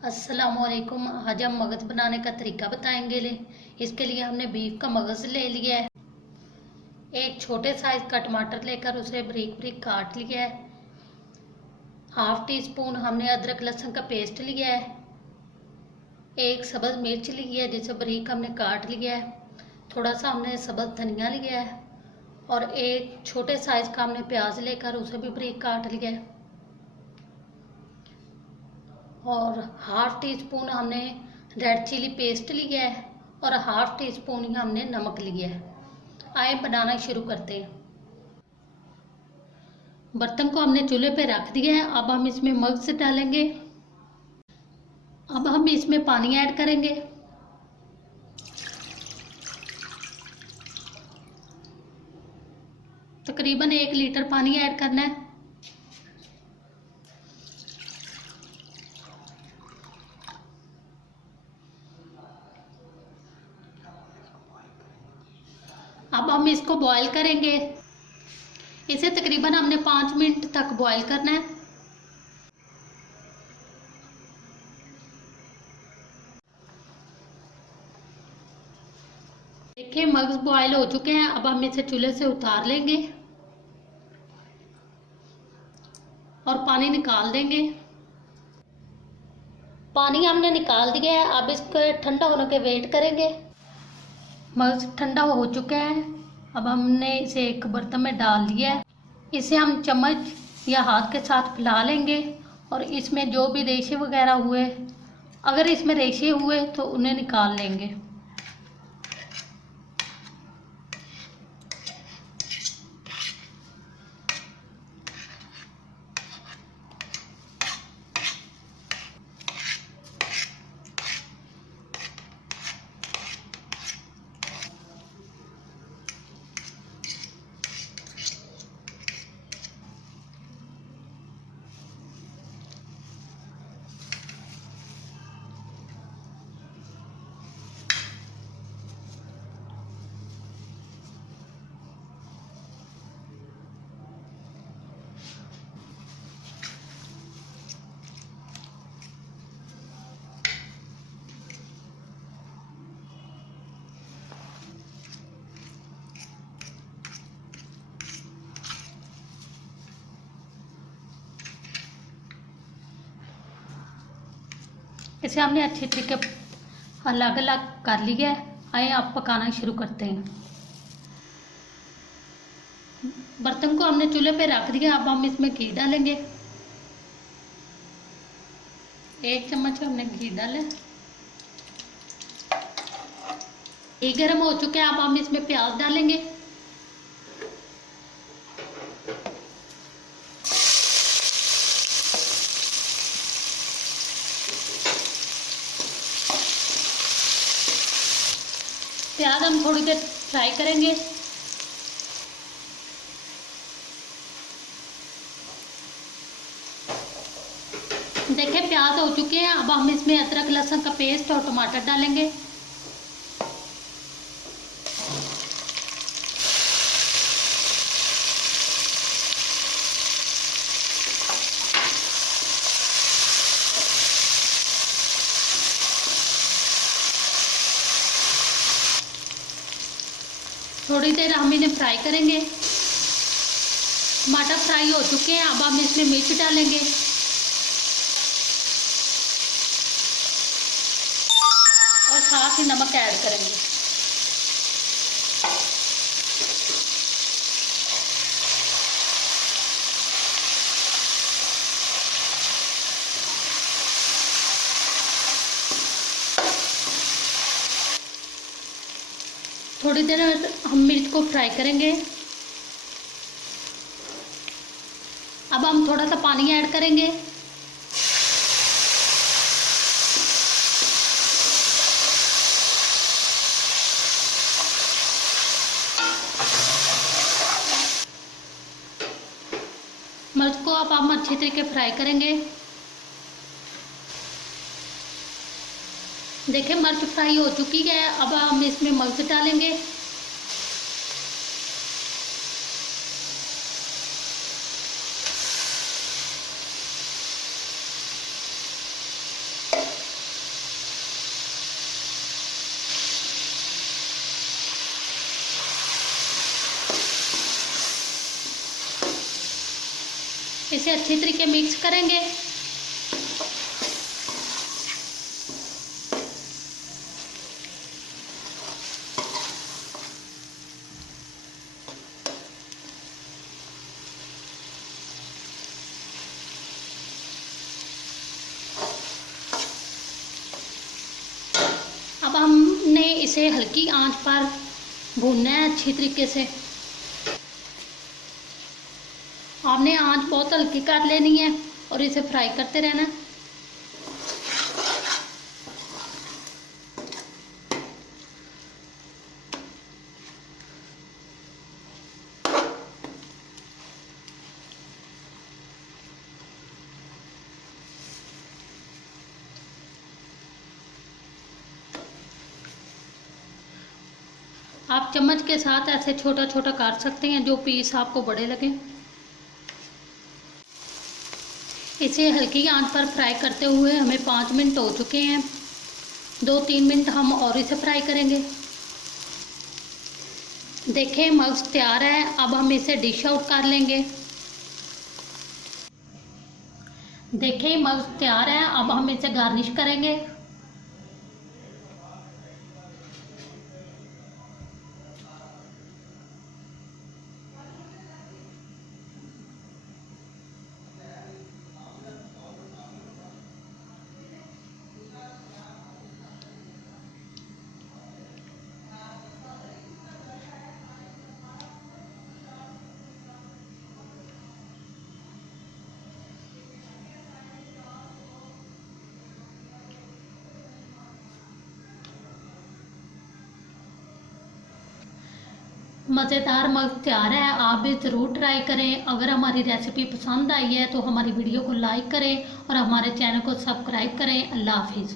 अस्सलामुअलैकुम। आज हम मगज़ बनाने का तरीका बताएंगे। इसके लिए हमने बीफ का मगज़ ले लिया है। एक छोटे साइज का टमाटर लेकर उसे बारीक बारीक काट लिया है। हाफ टी स्पून हमने अदरक लहसुन का पेस्ट लिया है। एक सब्ज़ मिर्च ली है जिसे बारीक हमने काट लिया है। थोड़ा सा हमने सब्ज़ धनिया लिया है और एक छोटे साइज का हमने प्याज लेकर उसे भी बारीक काट लिया है। और हाफ टी स्पून हमने रेड चिली पेस्ट लिया है और हाफ टी स्पून ही हमने नमक लिया है। आइए बनाना शुरू करते हैं। बर्तन को हमने चूल्हे पे रख दिया है। अब हम इसमें मगज डालेंगे। अब हम इसमें पानी ऐड करेंगे। तकरीबन 1 लीटर पानी ऐड करना है। अब हम इसको बॉईल करेंगे। इसे तकरीबन हमने 5 मिनट तक बॉईल करना है। देखिए मगज बॉईल हो चुके हैं। अब हम इसे चूल्हे से उतार लेंगे और पानी निकाल देंगे। पानी हमने निकाल दिया है। अब इसके ठंडा होने के वेट करेंगे। मगज ठंडा हो चुका है। अब हमने इसे एक बर्तन में डाल दिया है। इसे हम चम्मच या हाथ के साथ फैला लेंगे और इसमें जो भी रेशे वगैरह हुए, अगर इसमें रेशे हुए तो उन्हें निकाल लेंगे। इसे हमने अच्छे तरीके अलग अलग कर लिया है। आइए आप पकाना शुरू करते हैं। बर्तन को हमने चूल्हे पे रख दिया। अब हम इसमें घी डालेंगे। 1 चम्मच हमने घी डाला। घी गर्म हो चुका है। अब हम इसमें प्याज डालेंगे। प्याज हम थोड़ी देर फ्राई करेंगे। देखिए प्याज हो चुके हैं। अब हम इसमें अदरक लहसुन का पेस्ट और टमाटर डालेंगे। थोड़ी देर हम इन्हें फ्राई करेंगे। टमाटर फ्राई हो चुके हैं। अब हम इसमें मिर्च डालेंगे और साथ ही नमक ऐड करेंगे। थोड़ी देर हम मिर्च को फ्राई करेंगे। अब हम थोड़ा सा पानी ऐड करेंगे। मिर्च को अब हम अच्छे तरीके फ्राई करेंगे। देखिए मिर्च फ्राई हो चुकी है। अब हम इसमें मगज डालेंगे। इसे अच्छी तरीके मिक्स करेंगे। अब हमने इसे हल्की आंच पर भूनना है अच्छी तरीके से। आपने आंच बहुत हल्की कर लेनी है और इसे फ्राई करते रहना है। आप चम्मच के साथ ऐसे छोटा छोटा काट सकते हैं जो पीस आपको बड़े लगे। इसे हल्की आंच पर फ्राई करते हुए हमें 5 मिनट हो चुके हैं। 2-3 मिनट हम और इसे फ्राई करेंगे। देखें मग्स तैयार है। अब हम इसे डिश आउट कर लेंगे। देखें मग्स तैयार है। अब हम इसे गार्निश करेंगे। मज़ेदार मग तैयार है। आप भी ज़रूर ट्राई करें। अगर हमारी रेसिपी पसंद आई है तो हमारी वीडियो को लाइक करें और हमारे चैनल को सब्सक्राइब करें। अल्लाह हाफिज़।